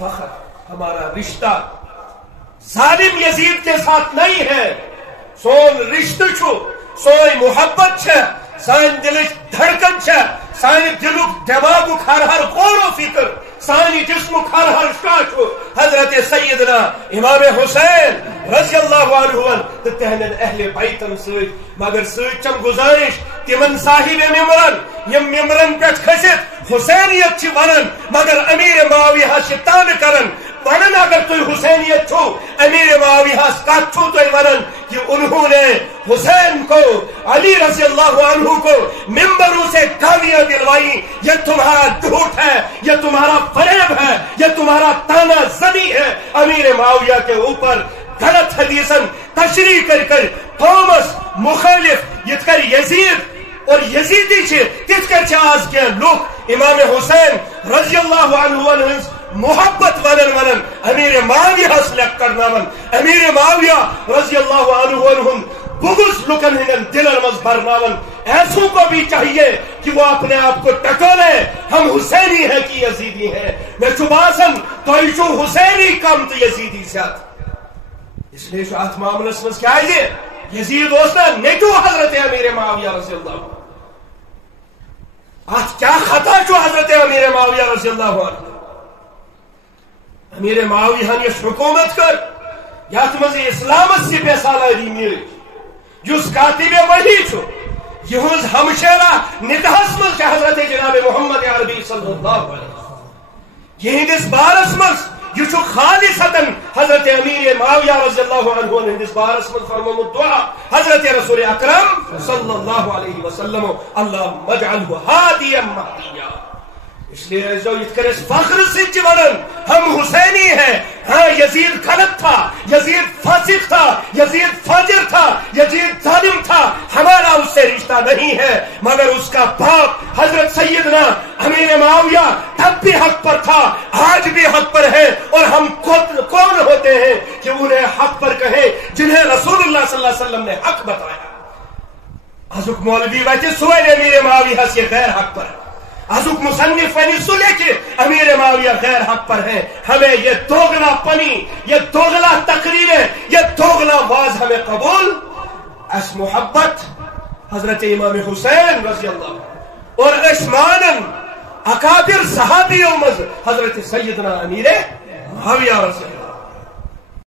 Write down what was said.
فخر، ہمارا رشتہ ظالم یزید کے ساتھ نہیں ہے. سون رشتہ چھو، سوئی محبت ہے، سان دلچ دھڑکن ہے، سان دلک دماغک ہر غور و فکر، سانی جسمک ہر شاش حضرت سیدنا امام حسین رضی اللہ عنہ تو تہندین اہل بیتن ست. مگر سم گزارش تمن صاحب ممبرن یم ممبرن پہ کھست حسینیت ونان مگر امیر معاویہ تان کرن ونان. اگر تھی حسینیت چھو امیر معاویہ کت چھو تھی ونان کہ انہوں نے حسین کو علی رضی اللہ عنہ کو ممبروں سے گالیاں دلوائی. یہ تمہارا جھوٹ ہے، یہ تمہارا فریب ہے، یہ تمہارا تانا زنی ہے امیر معاویہ کے اوپر. غلط حدیثن تشریح کر تومس مخالف یت کر یزید اور یزیدی تت کر آز کی لوگ امام حسین رضی اللہ عنہ محبت ونن امیر معاویہ لیک کرناون. امیر معاویہ رضی اللہ عنہ بغض لکن ہندن دلن مز برناون. ایسوں کو بھی چاہیے کہ وہ اپنے آپ کو ٹٹولے ہم حسینی ہیں کہ یزیدی ہیں. میں چباسن تو حسینی کم تو یزیدی زیادہ. اس لیے ات معاملس مز کیا یزید نا نیٹو حضرت امیر معاویہ رضی اللہ عنہ. ات کیا خطا حضرت امیر معاویہ رضی اللہ عنہ. امیر معاویہ اس حکومت کر یت مز اسلامت سپہ سالاری میل جس کاتب وحی یہ ہمشیرہ نکاحس مز حضرت جناب محمد عربی صلی اللہ علیہ وسلم یہندس بارس مز یہ خالصتاً حضرت امیر معاویہ رضی اللہ عنہ ہندس بارس مز فرموت دعا حضرت رسول اکرم صلی اللہ علیہ وسلم اللہم اجعلہ ہادیا مہدیا. اس لیے جو اس فخر سے ونن ہم حسینی ہیں. ہاں یزید غلط تھا، یزید فاسق تھا، یزید فاجر تھا، یزید ظالم تھا، ہمارا اس سے رشتہ نہیں ہے. مگر اس کا باپ حضرت سیدنا امیر معاویہ تب بھی حق پر تھا، آج بھی حق پر ہے. اور ہم کون ہوتے ہیں کہ انہیں حق پر کہیں جنہیں رسول اللہ صلی اللہ علیہ وسلم نے حق بتایا. ازک مولوی ویسے سوئے امیر معاویہ سے غیر حق پر، ازک مصنف سلے کے امیر معاویہ غیر حق پر ہیں. ہمیں یہ دوگلا پنی، یہ دوگلا تقریریں، یہ دوگلا واز ہمیں قبول. اس محبت حضرت امام حسین رضی اللہ عنہ اور عثمان اکابر صحابیوں مز حضرت سیدنا امیر معاویہ رضی اللہ